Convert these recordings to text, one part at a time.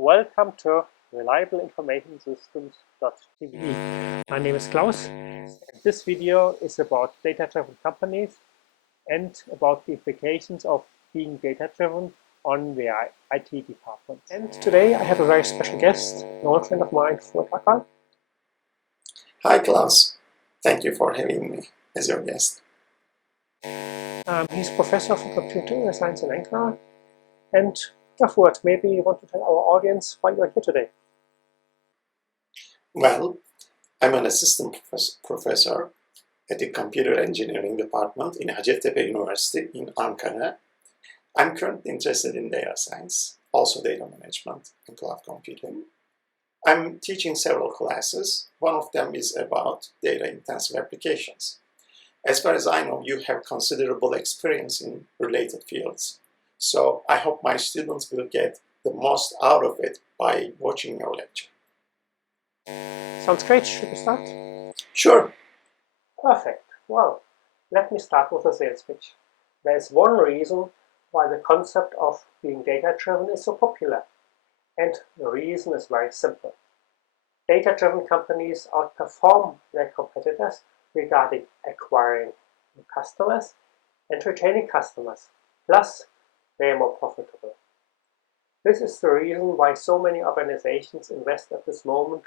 Welcome to ReliableInformationSystems.TV. My name is Klaus, and this video is about data-driven companies and about the implications of being data-driven on the IT department. And today I have a very special guest, an old friend of mine, Furtakal. Hi Klaus, thank you for having me as your guest. He's professor of computer science in Ankara, and Furt, maybe you want to tell our audience why you are here today. Well, I'm an assistant professor at the Computer Engineering Department in Hacettepe University in Ankara. I'm currently interested in data science, also data management and cloud computing. I'm teaching several classes. One of them is about data-intensive applications. As far as I know, you have considerable experience in related fields. So I hope my students will get the most out of it by watching your lecture. Sounds great. Should we start? Sure. Perfect. Well, let me start with a sales pitch. There is one reason why the concept of being data-driven is so popular. And the reason is very simple. Data-driven companies outperform their competitors regarding acquiring new customers and retaining customers. Plus, they are more profitable. This is the reason why so many organizations invest at this moment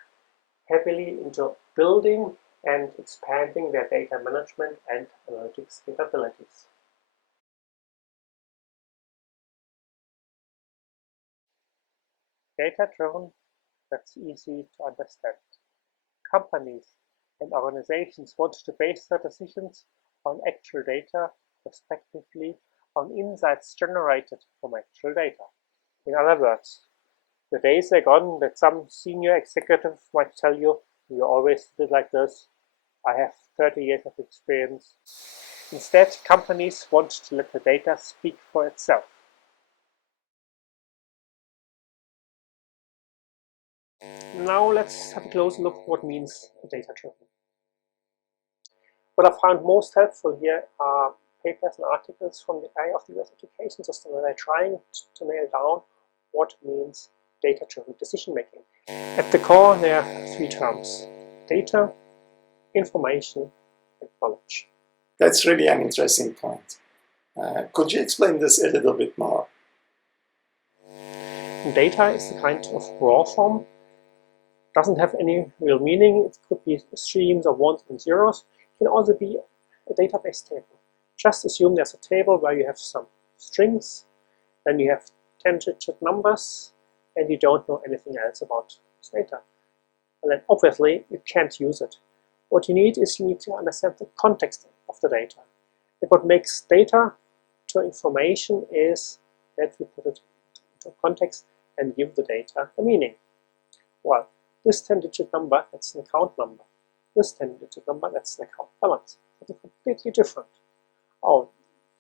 heavily into building and expanding their data management and analytics capabilities. Data-driven, that's easy to understand. Companies and organizations want to base their decisions on actual data, respectively on insights generated from actual data. In other words, the days are gone that some senior executive might tell you, "You always did like this, I have 30 years of experience." Instead, companies want to let the data speak for itself. Now let's have a closer look at what means data-driven. What I found most helpful here are papers and articles from the area of the US education system where they're trying to nail down what means data-driven decision-making. At the core, there are three terms: data, information, and knowledge. That's really an interesting point. Could you explain this a little bit more? Data is the kind of raw form. Doesn't have any real meaning. It could be streams of ones and zeros. It can also be a database table. Just assume there's a table where you have some strings, then you have 10-digit numbers, and you don't know anything else about this data. And then obviously you can't use it. What you need is to understand the context of the data. And what makes data to information is that we put it into context and give the data a meaning. Well, this 10-digit number, that's an account number. This 10-digit number, that's an account balance. They're completely different. Oh,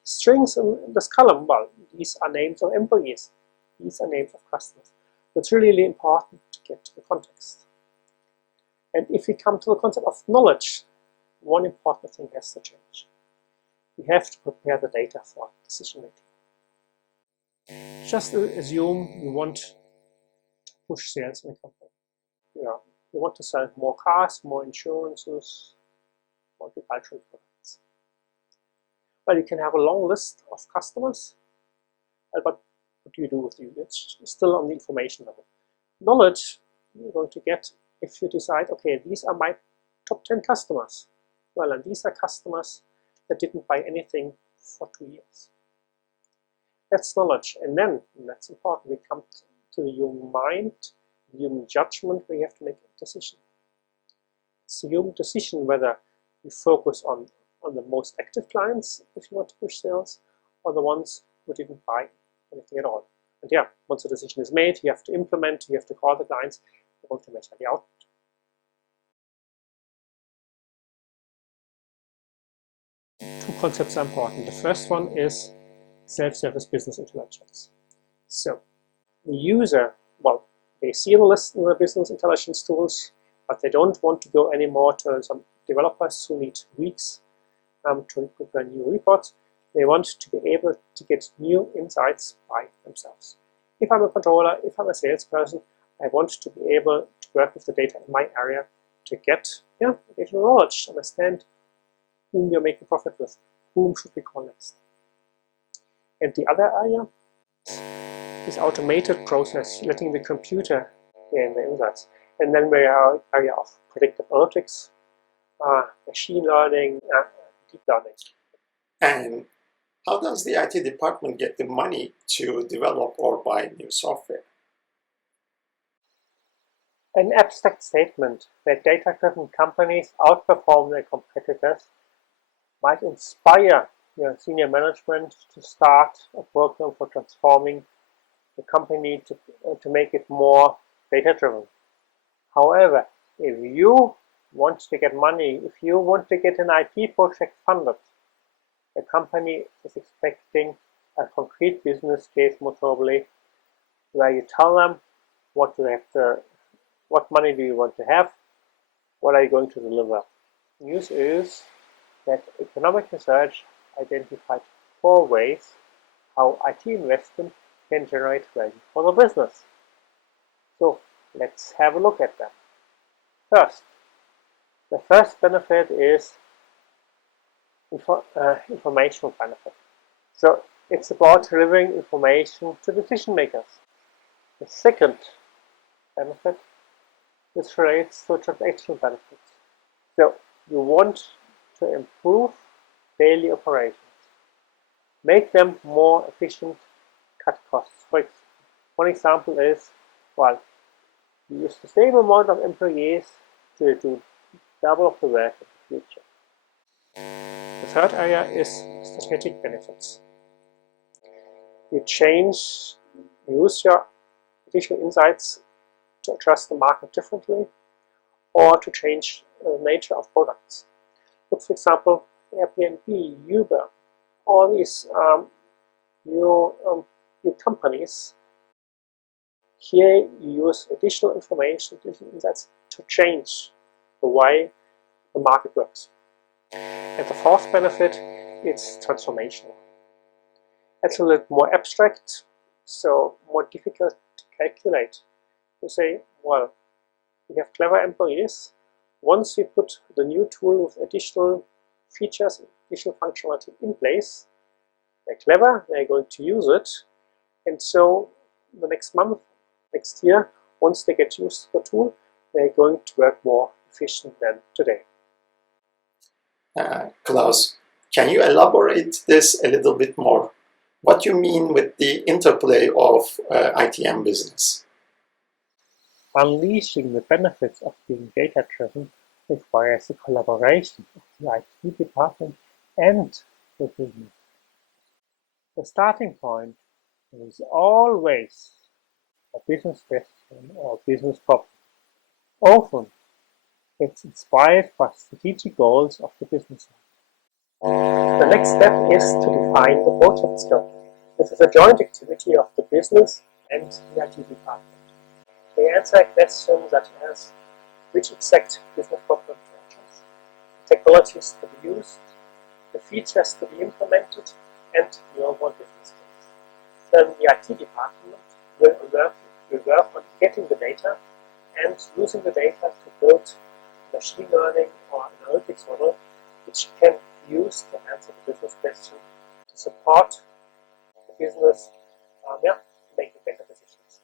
strings in this column, well, these are names of employees. These are names of customers. It's really important to get to the context. And if we come to the concept of knowledge, one important thing has to change. We have to prepare the data for decision making. Just assume you want to push sales in a company. You want to sell more cars, more insurances, more agricultural products. Well, you can have a long list of customers, but what do you do with you? It's still on the information level. Knowledge you're going to get if you decide, okay, these are my top 10 customers. Well, and these are customers that didn't buy anything for 2 years. That's knowledge. And then, and that's important, we come to the human mind, human judgment, where you have to make a decision. It's a human decision whether you focus on the most active clients if you want to push sales, or the ones who didn't buy anything at all. And yeah, once the decision is made, you have to implement, you have to call the clients, you want to measure the output. Two concepts are important. The first one is self-service business intelligence. So the user, well, they see the list in the business intelligence tools, but they don't want to go anymore to some developers who need weeks to prepare new reports. They want to be able to get new insights by themselves. if I'm a controller, if I'm a salesperson, I want to be able to work with the data in my area to get additional knowledge, to understand whom you're making profit with, whom should we call next. And the other area is automated process, letting the computer gain the insights. And then we are area of predictive analytics, machine learning, deep learning. And how does the IT department get the money to develop or buy new software? An abstract statement that data-driven companies outperform their competitors might inspire your senior management to start a program for transforming the company to make it more data-driven. However, if you want to get money, if you want to get an IT project funded, the company is expecting a concrete business case, most probably, where you tell them what money do you want to have, what are you going to deliver. News is that economic research identified 4 ways how IT investment can generate value for the business. So let's have a look at them. First, the first benefit is informational benefit. So it's about delivering information to decision makers. The second benefit, this relates to transactional benefits. So you want to improve daily operations, make them more efficient, cut costs. One example is, well, you use the same amount of employees to do double of the work in the future. The third area is strategic benefits. You use your additional insights to address the market differently or to change the nature of products. Look, for example, Airbnb, Uber, all these new companies. Here you use additional information, additional insights to change the way the market works. And the fourth benefit, it's transformational. It's a little more abstract, so more difficult to calculate. You say, well, we have clever employees. Once we put the new tool with additional features, additional functionality in place, they're clever, they're going to use it, and so the next month, next year, once they get used to the tool, they're going to work more efficient than today. Klaus, can you elaborate this a little bit more? What you mean with the interplay of ITM business? Unleashing the benefits of being data-driven requires the collaboration of the IT department and the business. The starting point is always a business question or business problem. Often, it's inspired by strategic goals of the business. The next step is to define the project scope. This is a joint activity of the business and the IT department. They answer questions such as which exact business problem to address, the technologies to be used, the features to be implemented, and the overall business case. Then the IT department will work on getting the data and using the data to build machine learning or analytics model which can be used to answer the business question to support the business making better decisions.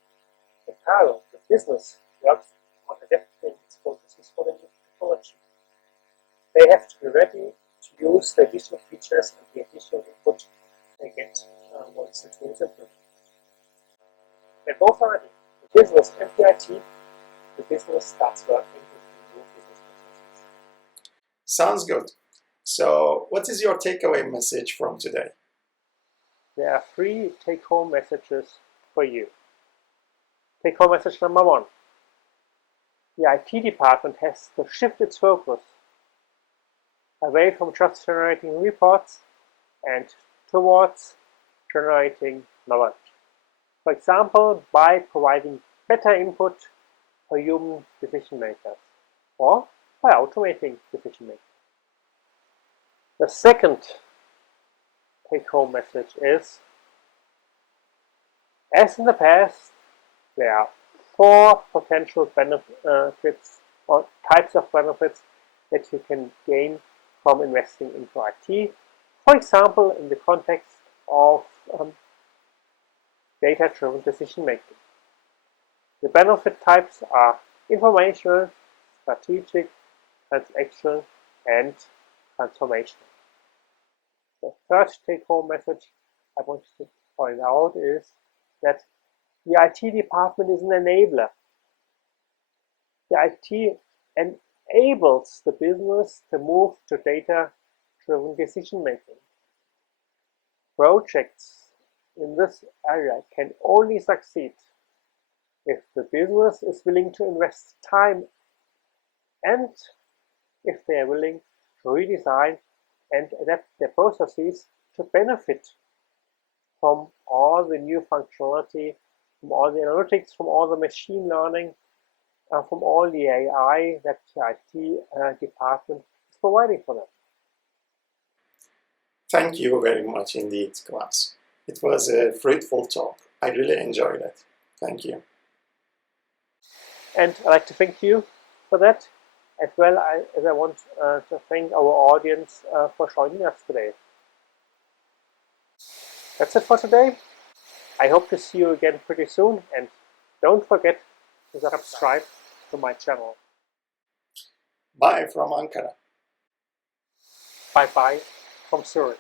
In parallel, the business works on adapting its processes for the new technology. They have to be ready to use the additional features and the additional input they get once the tool is implemented. When both are ready, the business and the IT, the business starts working with the new business processes. Sounds good. So, what is your takeaway message from today? There are 3 take-home messages for you. Take-home message number 1. The IT department has to shift its focus away from just generating reports and towards generating knowledge. For example, by providing better input for human decision makers or by automating decision making. The second take-home message is As in the past, there are 4 potential benefits or types of benefits that you can gain from investing into IT. For example, in the context of data-driven decision making. The benefit types are informational, strategic, transactional, and transformational. The third take-home message I want to point out is that the IT department is an enabler. The IT enables the business to move to data-driven decision making. Projects in this area can only succeed if the business is willing to invest time and if they are willing to redesign and adapt their processes to benefit from all the new functionality, from all the analytics, from all the machine learning, from all the AI that the IT department is providing for them. Thank you very much indeed, class. It was a fruitful talk. I really enjoyed it. Thank you. And I'd like to thank you for that, as well as I want to thank our audience for joining us today. That's it for today. I hope to see you again pretty soon, and don't forget to subscribe to my channel. Bye from Ankara. Bye-bye from Zurich.